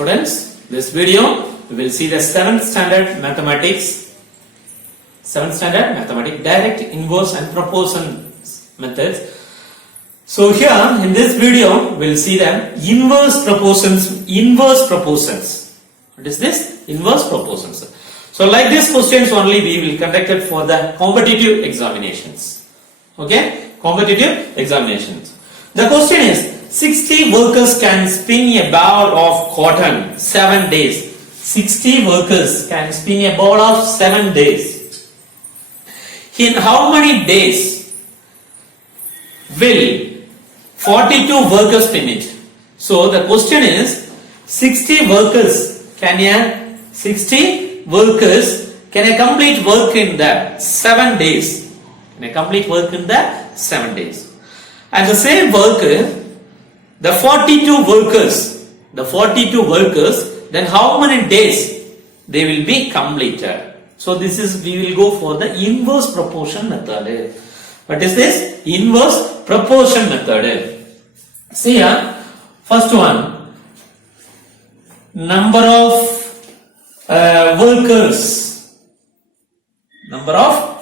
Students, this video we will see the 7th standard mathematics, direct, inverse and proportion methods. So here in this video we will see the inverse proportions. What is this? Inverse proportions. So like these questions only we will conduct it for the competitive examinations. Okay? Competitive examinations. The question is 60 workers can spin a ball of cotton 7 days. 60 workers can spin a ball of 7 days. In how many days will 42 workers spin it? So the question is 60 workers can complete work in the 7 days. And the same work, the 42 workers, then how many days they will be completed? So we will go for the inverse proportion method. What is this? Inverse proportion method. See here, first one, number of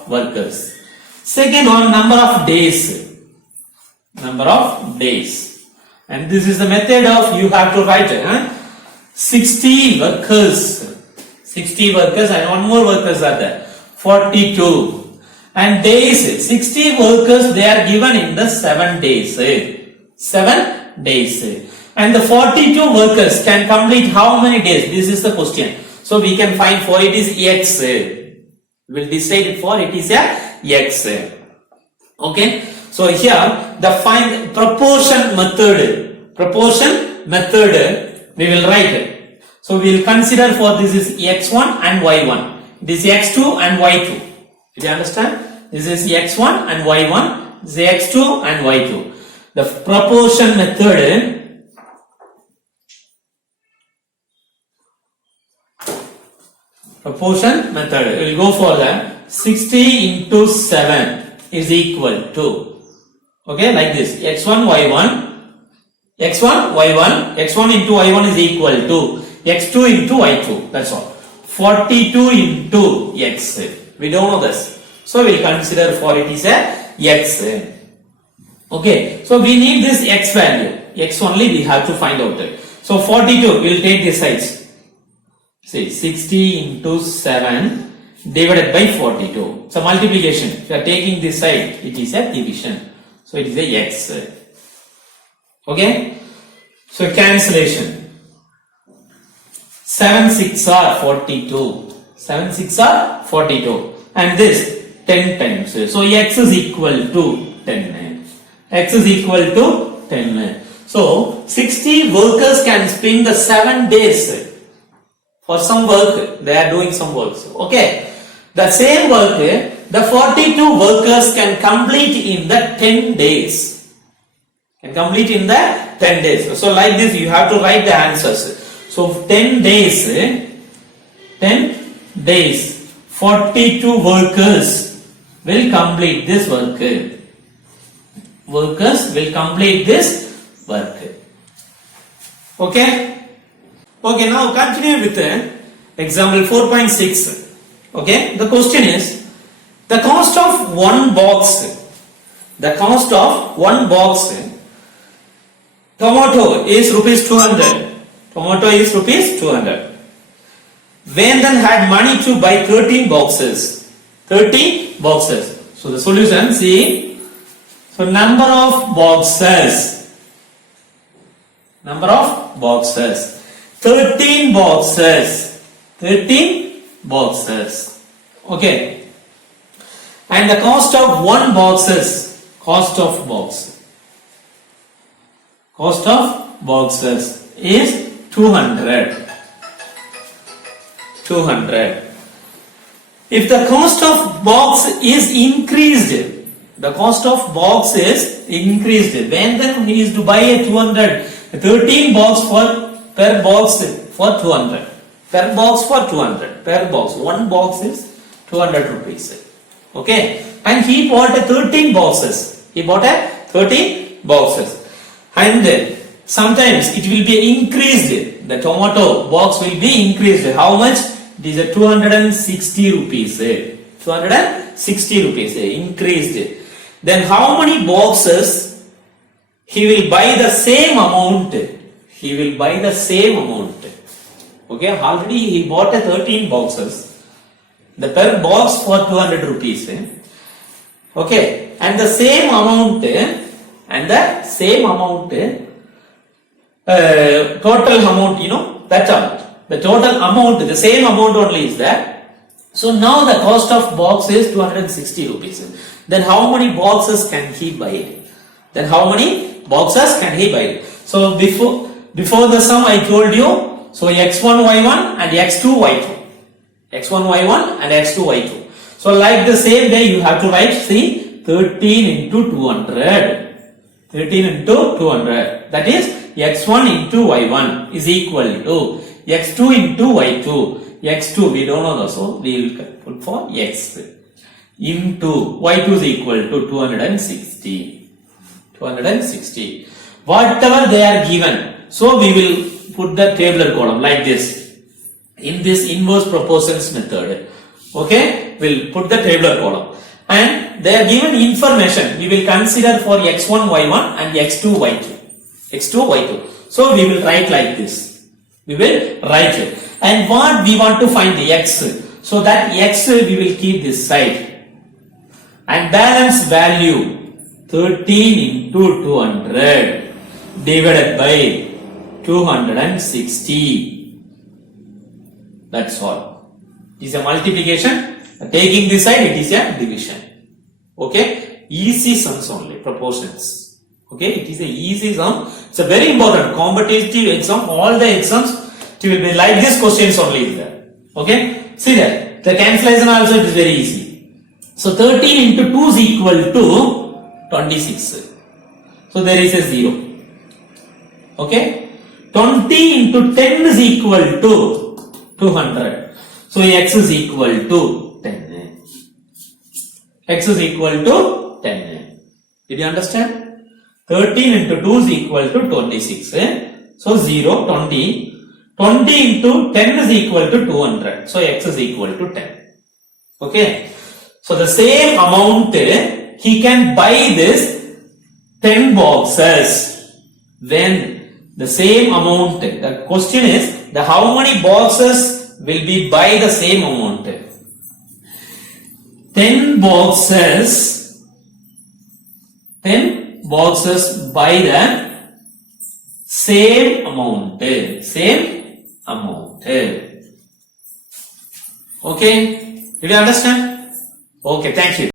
workers. Second one, number of days. And this is the method of you have to write 60 workers and one more workers are there, 42. And days, 60 workers they are given in the 7 days. 7 days. And the 42 workers can complete how many days? This is the question. So we can find for it is X. We will decide it for it is X. Okay. So here the find proportion method we will write it. So we will consider for this is x1 and y1. This is x2 and y2. Did you understand? This is x1 and y1. This is x2 and y2. The proportion method we will go for that 60 into 7 is equal to, okay, like this, x1 into y1 is equal to x2 into y2, that's all. 42 into x, we don't know this, so we will consider for it is x. Okay, so we need this x value, x only we have to find out it. So 42, we will take the sides. See, 60 into 7 divided by 42. So multiplication. If you are taking this side, it is a division. So it is a x. Okay. So cancellation. 7 6 are 42. 7 6 are 42. And this 10 times. So x is equal to 10. X is equal to 10. So 60 workers can spin the 7 days. For some work, they are doing some work. Okay. The same work, the 42 workers can complete in the 10 days. So like this, you have to write the answers. So 10 days, 42 workers will complete this work. Okay. Okay, now continue with example 4.6. Okay, the question is the cost of one box tomato is rupees 200. Vendan had money to buy 13 boxes. So the solution, see, so number of boxes, 13 boxes. Okay. And the cost of one box is, cost of boxes is 200. If the cost of box is increased, when then he is to buy a 13 box per box for 200. Per box. One box is 200 rupees. Okay. And he bought 13 boxes. And sometimes it will be increased. the tomato box will be increased. How much? It is a 260 rupees. 260 rupees increased. Then how many boxes he will buy the same amount? He will buy the same amount. Okay, already he bought a 13 boxes. The per box for 200 rupees. Okay, and the same amount, total amount, that amount. The total amount, the same amount only is there. So now the cost of box is 260 rupees. Then how many boxes can he buy? So before the sum I told you, so x1 y1 and x2 y2. x1 y1 and x2 y2. So like the same way you have to write, see, 13 into 200. 13 into 200. That is x1 into y1 is equal to x2 into y2. x2 we don't know, so we will put for x into y2 is equal to 260. 260. Whatever they are given, so we will put the tabular column like this. In this inverse proportions method, okay, we'll put the tabular column. And they are given information, we will consider for x1 y1 and x2 y2. So we will write like this. We will write it. And what we want to find the x. So that x we will keep this side. And balance value 13 into 200 divided by 260. That's all. It is a multiplication. Taking this side, it is a division. Okay, easy sums only, proportions. Okay, it is a easy sum. It's a very important competitive exam. All the exams, it will be like this questions only is there. Okay, see that the cancellation also is very easy. So 13 into 2 is equal to 26. So there is a 0. Okay, 20 into 10 is equal to 200. So x is equal to 10. X is equal to 10. Did you understand? 13 into 2 is equal to 26. So 0, 20. 20 into 10 is equal to 200. So x is equal to 10. Okay. So the same amount, he can buy this 10 boxes. When the same amount, the question is, the how many boxes will be by the same amount? 10 boxes by the same amount. Okay, did you understand? Okay, thank you.